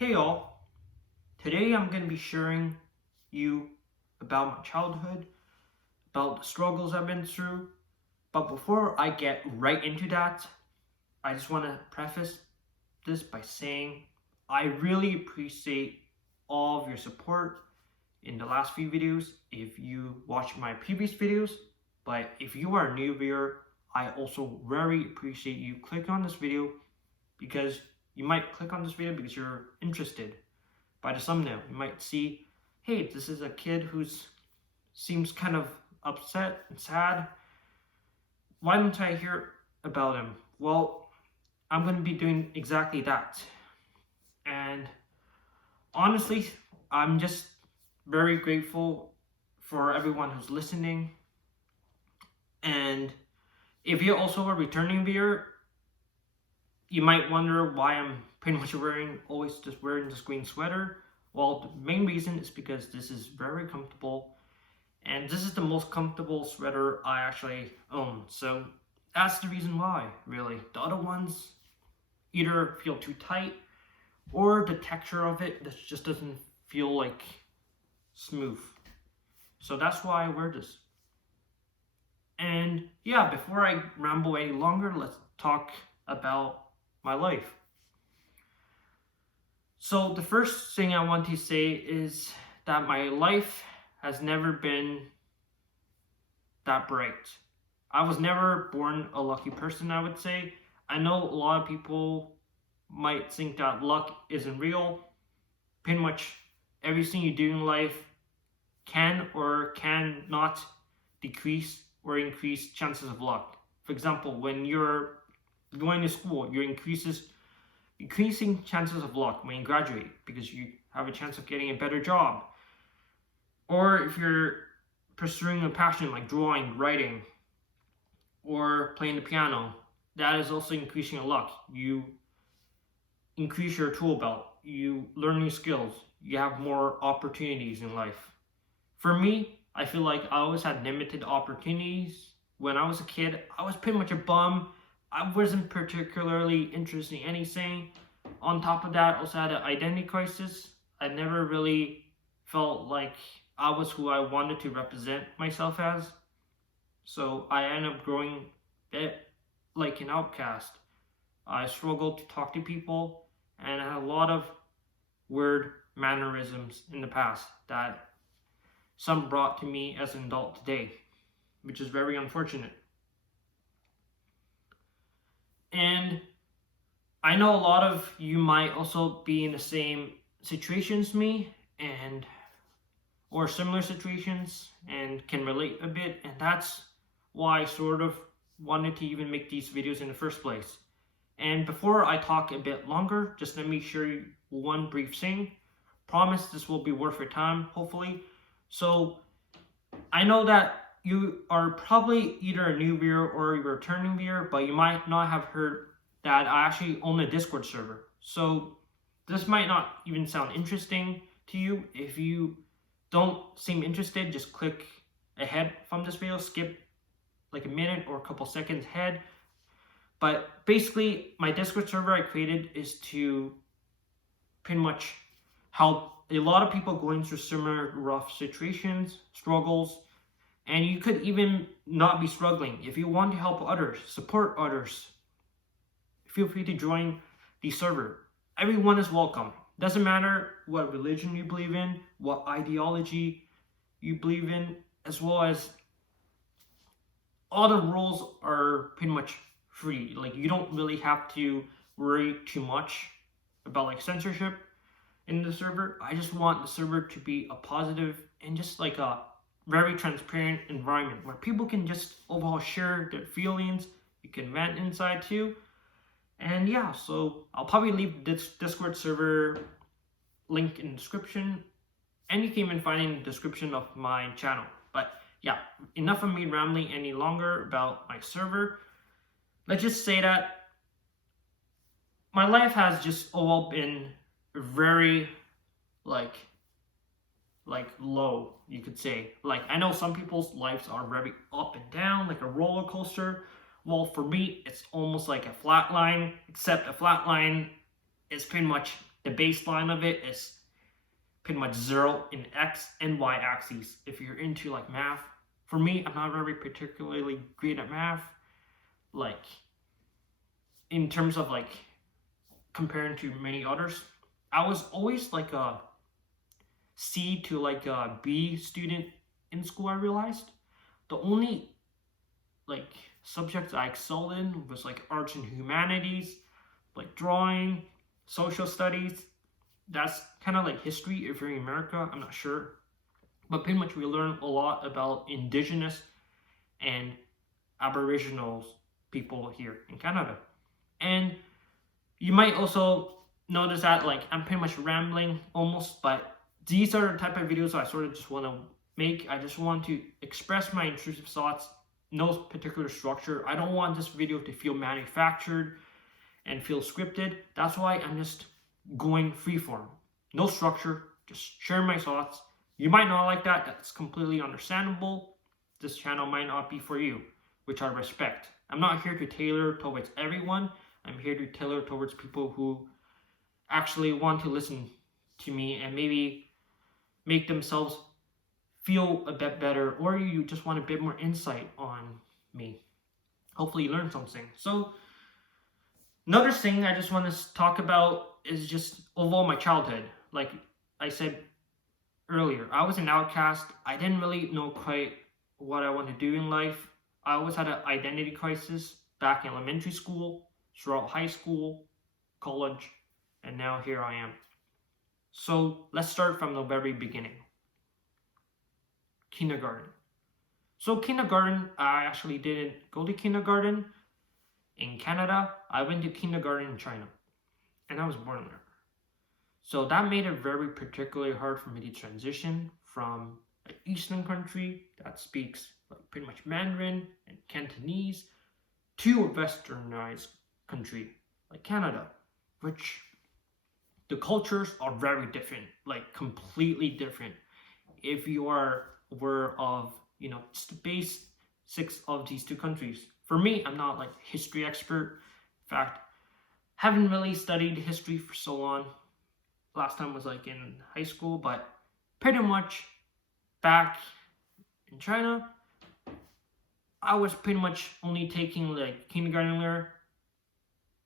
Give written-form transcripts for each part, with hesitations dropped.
Hey all, today I'm going to be sharing you about my childhood, about the struggles I've been through. But before I get right into that, I just want to preface this by saying I really appreciate all of your support in the last few videos if you watched my previous videos. But if you are a new viewer, I also very appreciate you clicking on this video because you might click on this video because you're interested by the thumbnail. You might see, hey, this is a kid who seems kind of upset and sad. Why don't I hear about him? Well, I'm going to be doing exactly that. And honestly, I'm just very grateful for everyone who's listening. And if you're also a returning viewer, you might wonder why I'm pretty much always just wearing this green sweater. Well, the main reason is because this is very comfortable, and this is the most comfortable sweater I actually own. So that's the reason why, really. The other ones either feel too tight, or the texture of it just doesn't feel like smooth. So that's why I wear this. And yeah, before I ramble any longer, let's talk about my life. So the first thing I want to say is that my life has never been that bright. I was never born a lucky person, I would say. I know a lot of people might think that luck isn't real. Pretty much everything you do in life can or cannot decrease or increase chances of luck. For example, when you're going to school, you're increasing chances of luck when you graduate because you have a chance of getting a better job. Or if you're pursuing a passion like drawing, writing, or playing the piano, that is also increasing your luck. You increase your tool belt, you learn new skills, you have more opportunities in life. For me, I feel like I always had limited opportunities. When I was a kid, I was pretty much a bum. I wasn't particularly interested in anything. On top of that, I also had an identity crisis. I never really felt like I was who I wanted to represent myself as. So I ended up growing a bit like an outcast. I struggled to talk to people and I had a lot of weird mannerisms in the past that some brought to me as an adult today, which is very unfortunate. And I know a lot of you might also be in the same situations as me or similar situations and can relate a bit, and that's why I sort of wanted to even make these videos in the first place. And before I talk a bit longer, just let me share you one brief thing. Promise this will be worth your time, hopefully. So I know that you are probably either a new viewer or a returning viewer, but you might not have heard that I actually own a Discord server. So this might not even sound interesting to you. If you don't seem interested, just click ahead from this video, skip like a minute or a couple seconds ahead. But basically, my Discord server I created is to pretty much help a lot of people going through similar rough situations, struggles, and you could even not be struggling. If you want to help others, support others, feel free to join the server. Everyone is welcome. Doesn't matter what religion you believe in, what ideology you believe in, as well as all the rules are pretty much free. Like, you don't really have to worry too much about like censorship in the server. I just want the server to be a positive and just like a very transparent environment where people can just overall share their feelings. You can vent inside too. And yeah, so I'll probably leave this Discord server link in the description, and you can even find it in the description of my channel. But yeah, enough of me rambling any longer about my server. Let's just say that my life has just all been very like low, you could say. Like, I know some people's lives are very up and down, like a roller coaster. Well, for me, it's almost like a flat line, except a flat line is pretty much the baseline of it is pretty much 0 in x and y axes if you're into like math. For me, I'm not very particularly great at math, like in terms of like comparing to many others. I was always like a C to like a B student in school. I realized the only like subjects I excelled in was like arts and humanities, like drawing, social studies. That's kind of like history if you're in America, I'm not sure. But pretty much we learn a lot about indigenous and aboriginal people here in Canada. And you might also notice that like I'm pretty much rambling almost, but these are the type of videos I sort of just want to make. I just want to express my intrusive thoughts, no particular structure. I don't want this video to feel manufactured and feel scripted. That's why I'm just going freeform. No structure, just sharing my thoughts. You might not like that, that's completely understandable. This channel might not be for you, which I respect. I'm not here to tailor towards everyone. I'm here to tailor towards people who actually want to listen to me and maybe make themselves feel a bit better, or you just want a bit more insight on me. Hopefully you learned something. So another thing I just want to talk about is just overall my childhood. Like I said earlier, I was an outcast. I didn't really know quite what I want to do in life. I always had an identity crisis back in elementary school, throughout high school, college, and now here I am. So let's start from the very beginning. Kindergarten. So kindergarten, I actually didn't go to kindergarten in Canada. I went to kindergarten in China, and I was born there. So that made it very particularly hard for me to transition from an Eastern country that speaks like pretty much Mandarin and Cantonese to a westernized country like Canada, which the cultures are very different, like completely different. If you are aware of, just the basics of these two countries. For me, I'm not like a history expert. In fact, haven't really studied history for so long. Last time was like in high school, but pretty much back in China, I was pretty much only taking like kindergarten there,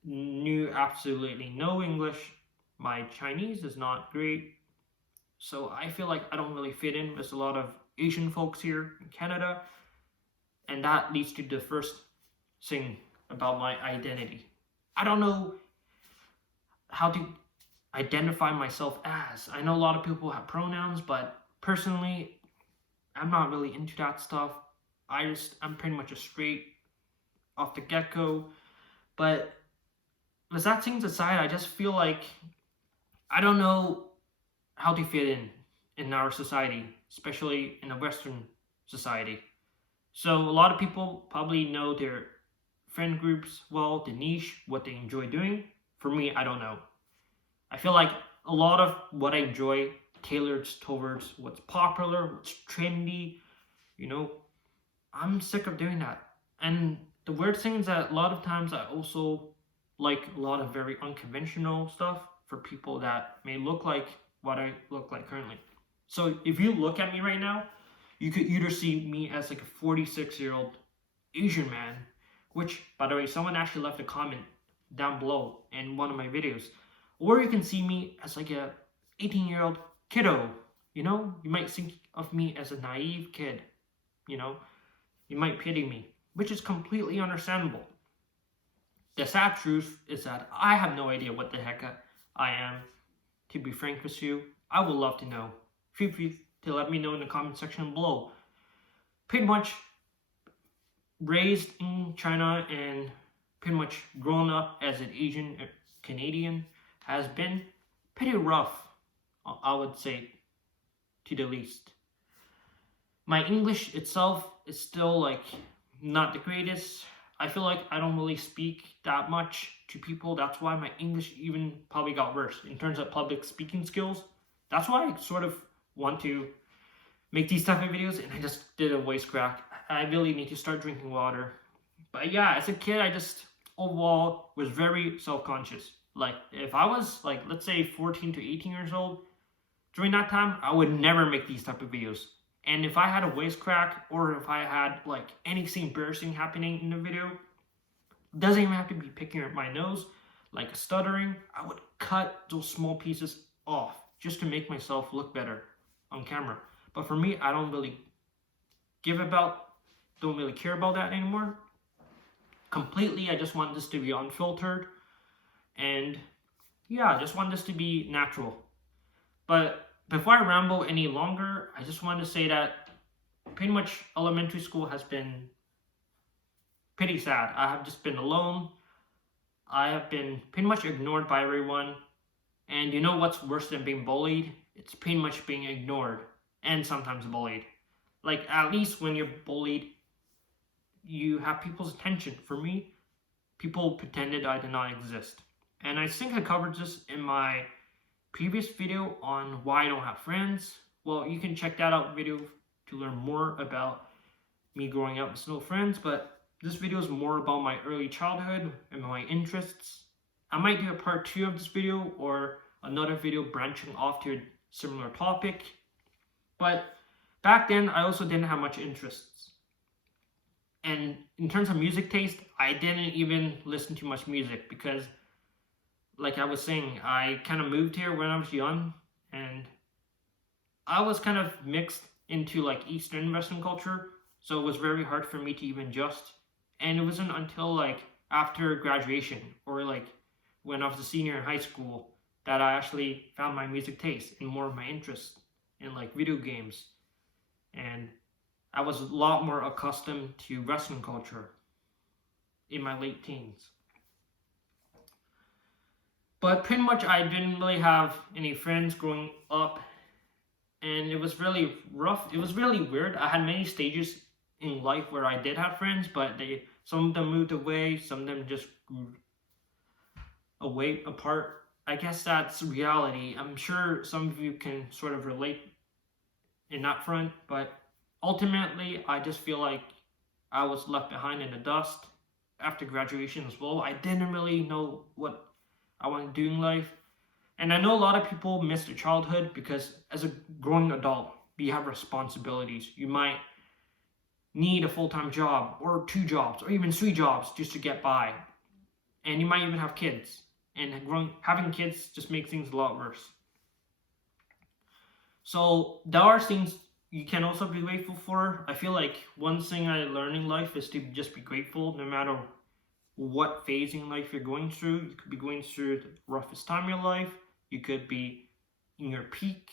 knew absolutely no English. My Chinese is not great, so I feel like I don't really fit in with a lot of Asian folks here in Canada, and that leads to the first thing about my identity. I don't know how to identify myself as. I know a lot of people have pronouns, but personally, I'm not really into that stuff. I'm pretty much a straight off the get-go. But with that things aside, I just feel like I don't know how to fit in our society, especially in a Western society. So a lot of people probably know their friend groups well, the niche, what they enjoy doing. For me, I don't know. I feel like a lot of what I enjoy tailored towards what's popular, what's trendy, I'm sick of doing that. And the weird thing is that a lot of times I also like a lot of very unconventional stuff for people that may look like what I look like currently. So if you look at me right now, you could either see me as like a 46-year-old Asian man, which, by the way, someone actually left a comment down below in one of my videos. Or you can see me as like a 18-year-old kiddo, You might think of me as a naive kid, You might pity me, which is completely understandable. The sad truth is that I have no idea what the heck I am. To be frank with you, I would love to know. Feel free to let me know in the comment section below. Pretty much raised in China and pretty much grown up as an Asian Canadian has been pretty rough, I would say, to the least. My English itself is still like not the greatest. I feel like I don't really speak that much to people. That's why my English even probably got worse in terms of public speaking skills. That's why I sort of want to make these type of videos, and I just did a voice crack. I really need to start drinking water. But yeah, as a kid, I just overall was very self-conscious. Like if I was like, let's say 14 to 18 years old, during that time, I would never make these type of videos. And if I had a voice crack or if I had like anything embarrassing happening in the video, it doesn't even have to be picking at my nose, like stuttering, I would cut those small pieces off just to make myself look better on camera. But for me, I don't really don't really care about that anymore. Completely, I just want this to be unfiltered. And yeah, I just want this to be natural. But before I ramble any longer, I just want to say that pretty much elementary school has been pretty sad. I have just been alone. I have been pretty much ignored by everyone. And you know what's worse than being bullied? It's pretty much being ignored and sometimes bullied. Like, at least when you're bullied, you have people's attention. For me, people pretended I did not exist. And I think I covered this in my previous video on why I don't have friends. Well, you can check that out video to learn more about me growing up with no friends, but this video is more about my early childhood and my interests. I might do a part 2 of this video or another video branching off to a similar topic. But back then, I also didn't have much interests. And in terms of music taste, I didn't even listen to much music because, like I was saying, I kind of moved here when I was young, and I was kind of mixed into like Eastern Western culture, so it was very hard for me to even adjust. And it wasn't until like after graduation or like when I was a senior in high school that I actually found my music taste and more of my interest in like video games. And I was a lot more accustomed to Western culture in my late teens. But pretty much I didn't really have any friends growing up, and it was really rough. It was really weird. I had many stages in life where I did have friends, but some of them moved away, some of them just grew away apart. I guess that's reality. I'm sure some of you can sort of relate in that front, but ultimately I just feel like I was left behind in the dust after graduation as well. I didn't really know what I want to do in life. And I know a lot of people miss their childhood because as a growing adult, you have responsibilities. You might need a full-time job or 2 jobs or even 3 jobs just to get by. And you might even have kids. And having kids just makes things a lot worse. So there are things you can also be grateful for. I feel like one thing I learned in life is to just be grateful no matter what phase in life you're going through. You could be going through the roughest time of your life. You could be in your peak.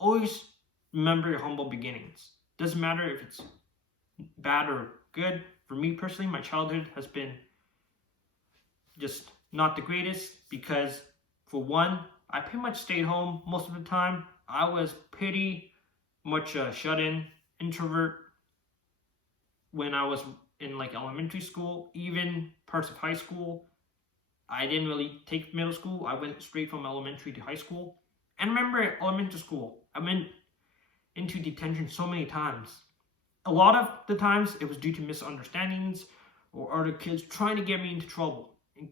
Always remember your humble beginnings. Doesn't matter if it's bad or good. For me personally, my childhood has been just not the greatest because, for one, I pretty much stayed home most of the time. I was pretty much a shut-in introvert when I was in like elementary school, even parts of high school. I didn't really take middle school. I went straight from elementary to high school. And remember at elementary school, I went into detention so many times. A lot of the times it was due to misunderstandings or other kids trying to get me into trouble and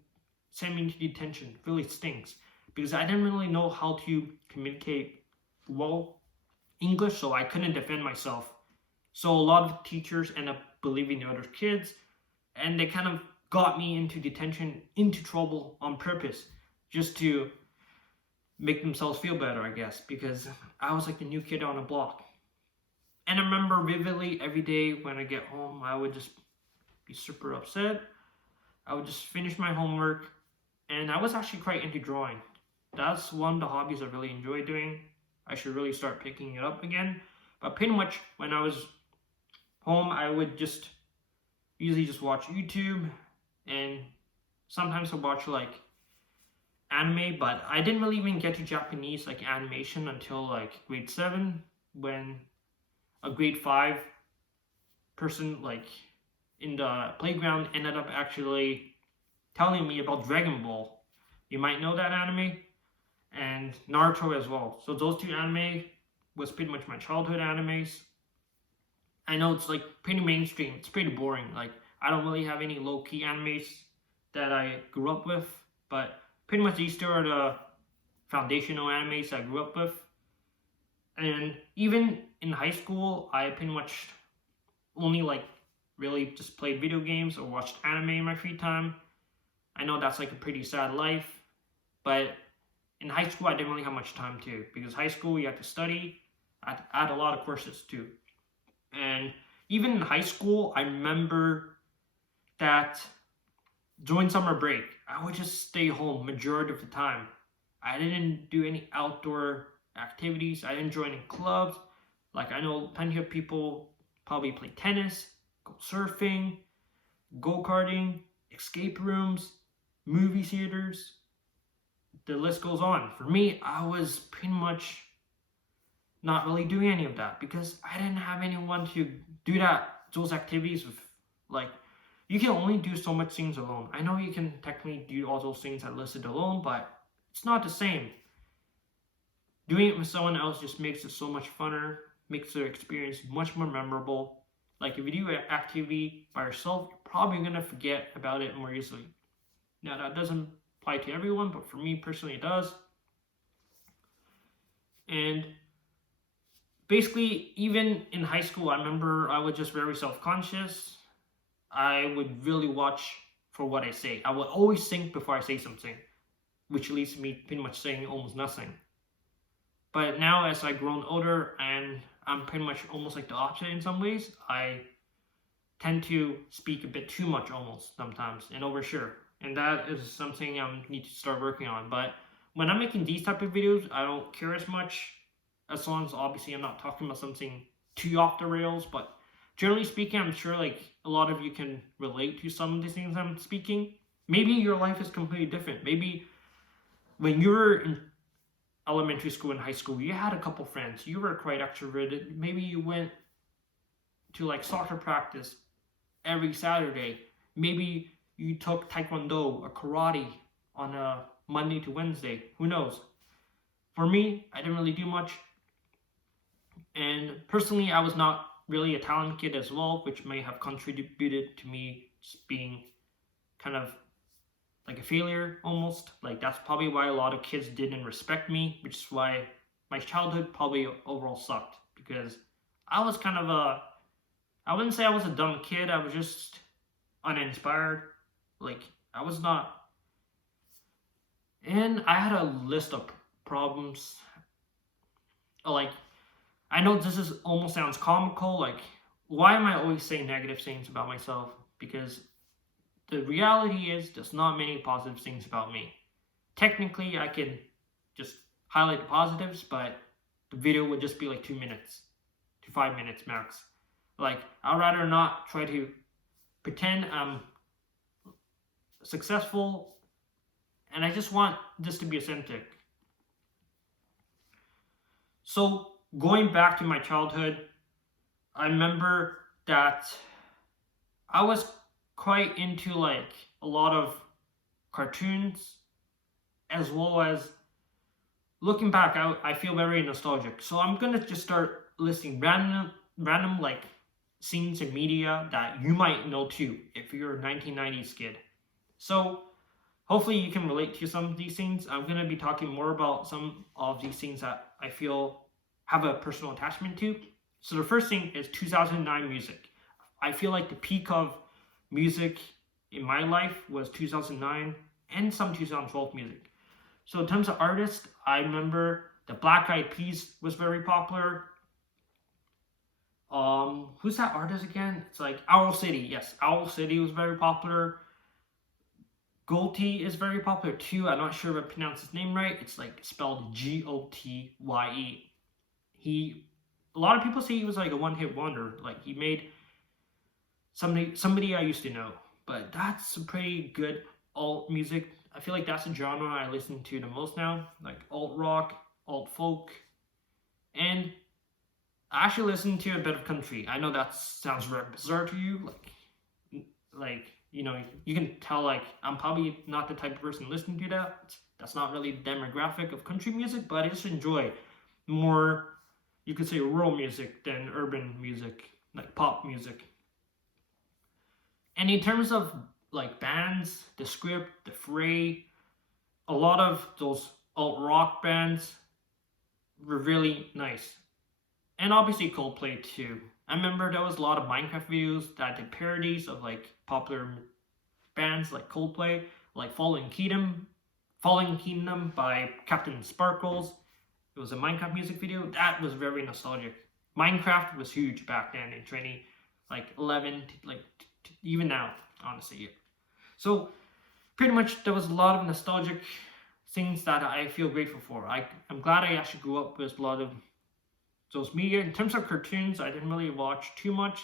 send me into detention. It really stinks because I didn't really know how to communicate well English, so I couldn't defend myself. So a lot of teachers end up believing the other kids, and they kind of got me into detention, into trouble on purpose, just to make themselves feel better, I guess, because I was like the new kid on the block. And I remember vividly every day when I get home, I would just be super upset. I would just finish my homework, and I was actually quite into drawing. That's one of the hobbies I really enjoy doing. I should really start picking it up again. But pretty much when I was home, I would usually just watch YouTube, and sometimes I watch like anime, but I didn't really even get to Japanese like animation until like grade 7, when a grade 5 person like in the playground ended up actually telling me about Dragon Ball. You might know that anime, and Naruto as well. So those 2 anime was pretty much my childhood animes. I know it's like pretty mainstream. It's pretty boring. Like I don't really have any low-key animes that I grew up with, but pretty much these two are the foundational animes I grew up with. And even in high school, I pretty much only like really just played video games or watched anime in my free time. I know that's like a pretty sad life, but in high school I didn't really have much time too, because high school you had to study. I had a lot of courses too. And even in high school, I remember that during summer break, I would just stay home majority of the time. I didn't do any outdoor activities. I didn't join any clubs. Like I know plenty of people probably play tennis, go surfing, go-karting, escape rooms, movie theaters. The list goes on. For me, I was pretty much not really doing any of that because I didn't have anyone to do those activities with. Like, you can only do so much things alone. I know you can technically do all those things I listed alone, but it's not the same. Doing it with someone else just makes it so much funner, makes the experience much more memorable. Like if you do an activity by yourself, you're probably gonna forget about it more easily. Now that doesn't apply to everyone, but for me personally it does. And basically, even in high school, I remember I was just very self-conscious. I would really watch for what I say. I would always think before I say something, which leads to me pretty much saying almost nothing. But now as I've grown older and I'm pretty much almost like the opposite in some ways, I tend to speak a bit too much almost sometimes and overshare. And that is something I need to start working on. But when I'm making these type of videos, I don't care as much, as long as obviously I'm not talking about something too off the rails. But generally speaking, I'm sure like a lot of you can relate to some of the things I'm speaking. Maybe your life is completely different. Maybe when you were in elementary school and high school, you had a couple friends. You were quite extroverted. Maybe you went to like soccer practice every Saturday. Maybe you took taekwondo or karate on a Monday to Wednesday. Who knows? For me, I didn't really do much. And personally, I was not really a talented kid as well, which may have contributed to me just being kind of like a failure almost. Like that's probably why a lot of kids didn't respect me, which is why my childhood probably overall sucked, because I was kind of I wouldn't say I was a dumb kid, I was just uninspired. Like I was not, and I had a list of problems. Like, I know this is almost sounds comical, like why am I always saying negative things about myself? Because the reality is there's not many positive things about me. Technically, I can just highlight the positives, but the video would just be like 2 minutes to 5 minutes max. Like, I'd rather not try to pretend I'm successful, and I just want this to be authentic. So, going back to my childhood, I remember that I was quite into like a lot of cartoons, as well as looking back, I feel very nostalgic. So I'm gonna just start listing random like scenes in media that you might know too if you're a 1990s kid. So hopefully you can relate to some of these things. I'm gonna be talking more about some of these things that I feel have a personal attachment to. So the first thing is 2009 music. I feel like the peak of music in my life was 2009 and some 2012 music. So in terms of artists, I remember the Black Eyed Peas was very popular. Who's that artist again? It's like Owl City. Yes, Owl City was very popular. Goatee is very popular too. I'm not sure if I pronounced his name right. It's like spelled Gotye. A lot of people say he was like a one-hit wonder. Like he made somebody I used to know. But that's some pretty good alt music. I feel like that's the genre I listen to the most now. Like alt rock, alt folk. And I actually listen to a bit of country. I know that sounds very bizarre to you. Like you know, you can tell like I'm probably not the type of person listening to that. That's not really the demographic of country music, but I just enjoy more, you could say, rural music than urban music, like pop music. And in terms of like bands, the script, the fray, a lot of those alt rock bands were really nice. And obviously Coldplay too. I remember there was a lot of Minecraft videos that did parodies of like popular bands like Coldplay, like Falling Kingdom by Captain Sparkles. It was a Minecraft music video. That was very nostalgic. Minecraft was huge back then in 2011, even now, honestly. So pretty much there was a lot of nostalgic things that I feel grateful for. I'm glad I actually grew up with a lot of those media. In terms of cartoons, I didn't really watch too much.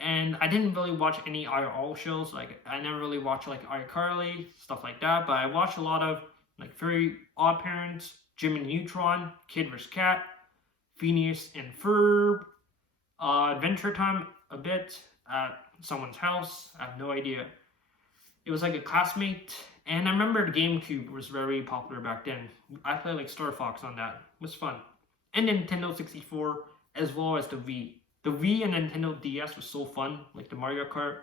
And I didn't really watch any IRL shows. Like I never really watched like iCarly, stuff like that. But I watched a lot of like Very Odd Parents, Jimmy Neutron, Kid vs. Cat, Phineas and Ferb, Adventure Time a bit at someone's house. I have no idea. It was like a classmate. And I remember the GameCube was very popular back then. I played like Star Fox on that. It was fun. And Nintendo 64 as well as the Wii. The Wii and Nintendo DS was so fun, like the Mario Kart.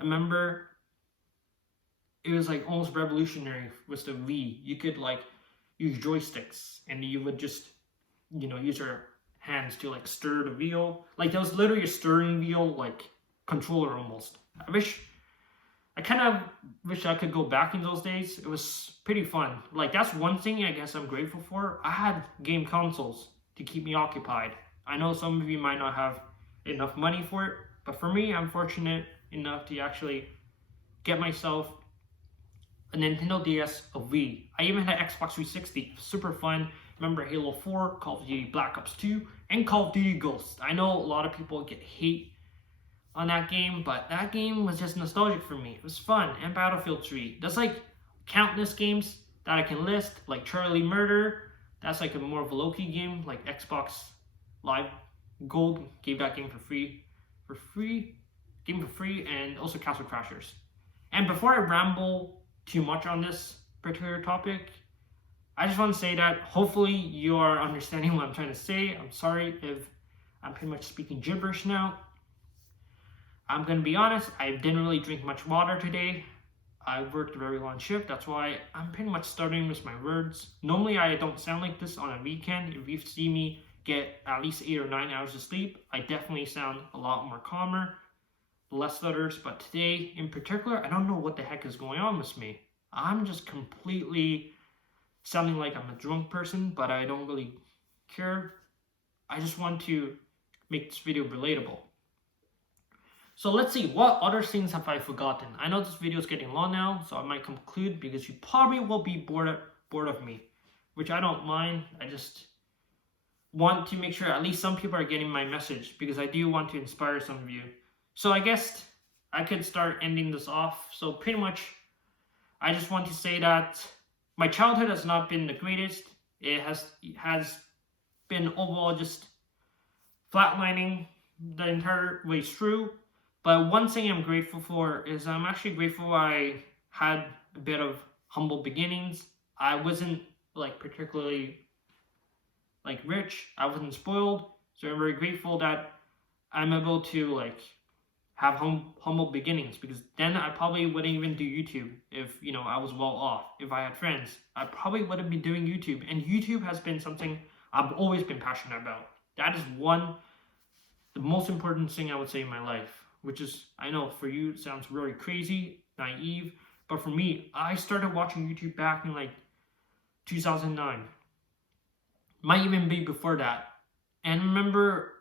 I remember it was like almost revolutionary with the Wii. You could like use joysticks and you would just, use your hands to like stir the wheel. Like that was literally a steering wheel, like controller almost. I kind of wish I could go back in those days. It was pretty fun. Like that's one thing I guess I'm grateful for. I had game consoles to keep me occupied. I know some of you might not have enough money for it, but for me, I'm fortunate enough to actually get myself a Nintendo DS, a Wii. I even had an Xbox 360, super fun. Remember Halo 4, Call of Duty Black Ops 2, and Call of Duty Ghosts. I know a lot of people get hate on that game, but that game was just nostalgic for me. It was fun, and Battlefield 3. There's like countless games that I can list, like Charlie Murder. That's like a more of a low-key game, like Xbox Live Gold gave that game for free, and also Castle Crashers. And before I ramble too much on this particular topic, I just want to say that hopefully you are understanding what I'm trying to say. I'm sorry if I'm pretty much speaking gibberish now. I'm going to be honest, I didn't really drink much water today. I worked a very long shift, that's why I'm pretty much stuttering with my words. Normally I don't sound like this on a weekend. If you see me get at least 8 or 9 hours of sleep, I definitely sound a lot more calmer, less stutters. But today in particular, I don't know what the heck is going on with me. I'm just completely sounding like I'm a drunk person, but I don't really care. I just want to make this video relatable. So let's see, what other things have I forgotten? I know this video is getting long now, so I might conclude because you probably will be bored of me, which I don't mind. I just want to make sure at least some people are getting my message because I do want to inspire some of you. So I guess I could start ending this off. So pretty much, I just want to say that my childhood has not been the greatest. It has been overall just flatlining the entire way through. But one thing I'm grateful for is I'm actually grateful I had a bit of humble beginnings. I wasn't like particularly like rich. I wasn't spoiled. So I'm very grateful that I'm able to like have humble beginnings, because then I probably wouldn't even do YouTube if, I was well off. If I had friends, I probably wouldn't be doing YouTube. And YouTube has been something I've always been passionate about. That is the most important thing I would say in my life. Which is, I know for you, it sounds really crazy, naive, but for me, I started watching YouTube back in like 2009. Might even be before that. And remember,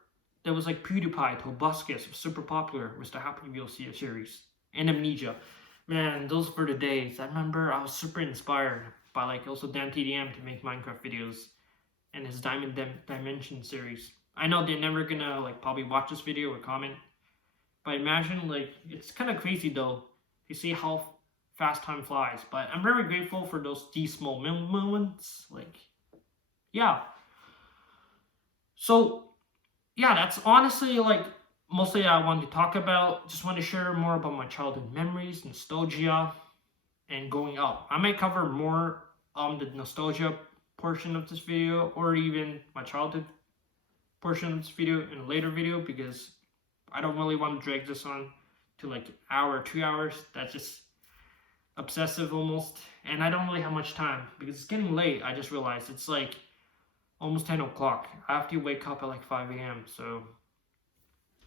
there was like PewDiePie, Tobuscus, was super popular, was the Happy Wheel series, and Amnesia. Man, those were the days. I remember I was super inspired by like also Dan TDM to make Minecraft videos and his Diamond Dimension series. I know they're never gonna like probably watch this video or comment. But imagine, like, it's kind of crazy though to see how fast time flies. But I'm very grateful for these small moments. Like, yeah. So, yeah, that's honestly like mostly I wanted to talk about. Just want to share more about my childhood memories, nostalgia, and growing up. I might cover more the nostalgia portion of this video, or even my childhood portion of this video in a later video, because I don't really want to drag this on to like an hour or 2 hours. That's just obsessive almost, and I don't really have much time because it's getting late. I just realized it's like almost 10 o'clock. I have to wake up at like 5 a.m. So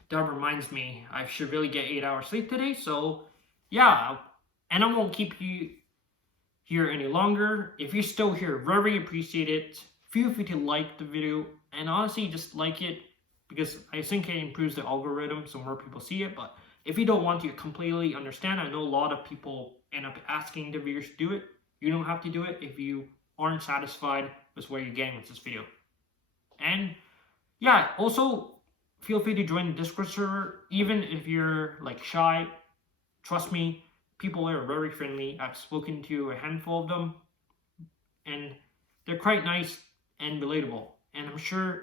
that reminds me I should really get 8 hours sleep today. So yeah, and I won't keep you here any longer. If you're still here, very appreciate it. Feel free to like the video, and honestly just like it because I think it improves the algorithm so more people see it. But if you don't want to completely understand, I know a lot of people end up asking the viewers to do it. You don't have to do it if you aren't satisfied with where you're getting with this video. And yeah, also feel free to join the Discord server, even if you're like shy. Trust me, people are very friendly. I've spoken to a handful of them, and they're quite nice and relatable. And I'm sure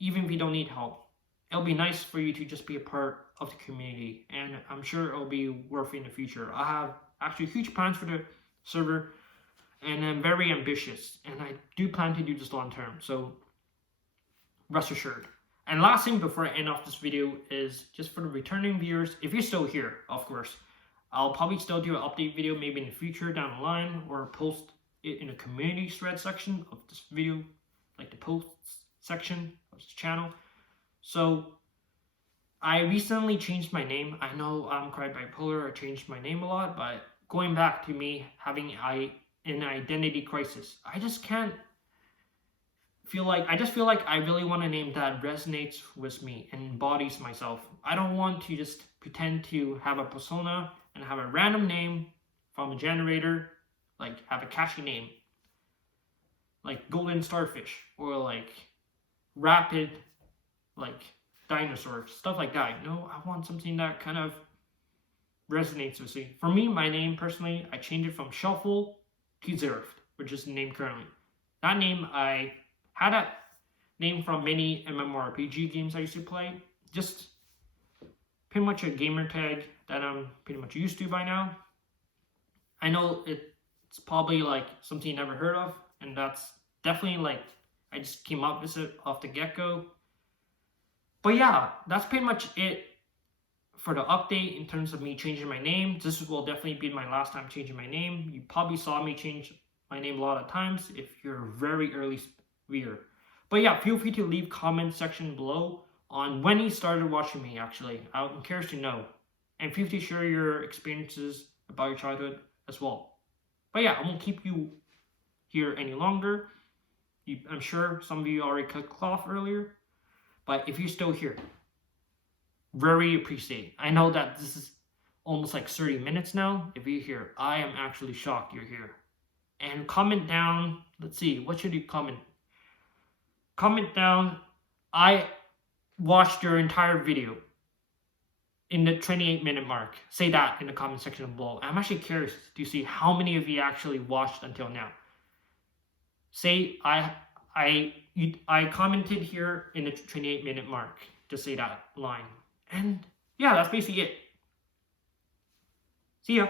even if you don't need help, it'll be nice for you to just be a part of the community. And I'm sure it'll be worth it in the future. I have actually huge plans for the server, and I'm very ambitious. And I do plan to do this long term. So rest assured. And last thing before I end off this video is just for the returning viewers, if you're still here, of course, I'll probably still do an update video maybe in the future down the line, or post it in the community thread section of this video, like the posts section of this channel. So I recently changed my name. I know I'm quite bipolar. I changed my name a lot, but going back to me having an identity crisis, I just feel like I really want a name that resonates with me and embodies myself. I don't want to just pretend to have a persona and have a random name from a generator, like have a catchy name, like golden starfish, or like rapid, like dinosaur, stuff like that. You know, I want something that kind of resonates with me. For me, my name personally, I changed it from Shuffle to Zerft, which is the name currently. That name, I had that name from many MMORPG games I used to play. Just pretty much a gamer tag that I'm pretty much used to by now. I know it's probably like something you never heard of, and that's definitely like I just came up with it off the get-go. But yeah, that's pretty much it for the update in terms of me changing my name. This will definitely be my last time changing my name. You probably saw me change my name a lot of times if you're a very early viewer. But yeah, feel free to leave comment section below on when you started watching me. Actually, I'm curious to know, and feel free to share your experiences about your childhood as well. But yeah, I won't keep you here any longer. I'm sure some of you already cut off earlier, but if you're still here, very appreciate. I know that this is almost like 30 minutes now. If you're here, I am actually shocked you're here. And comment down. Let's see, what should you comment? Comment down, I watched your entire video in the 28-minute mark. Say that in the comment section below. I'm actually curious to see how many of you actually watched until now. Say I commented here in the 28-minute mark. Just say that line. And yeah, that's basically it. See ya.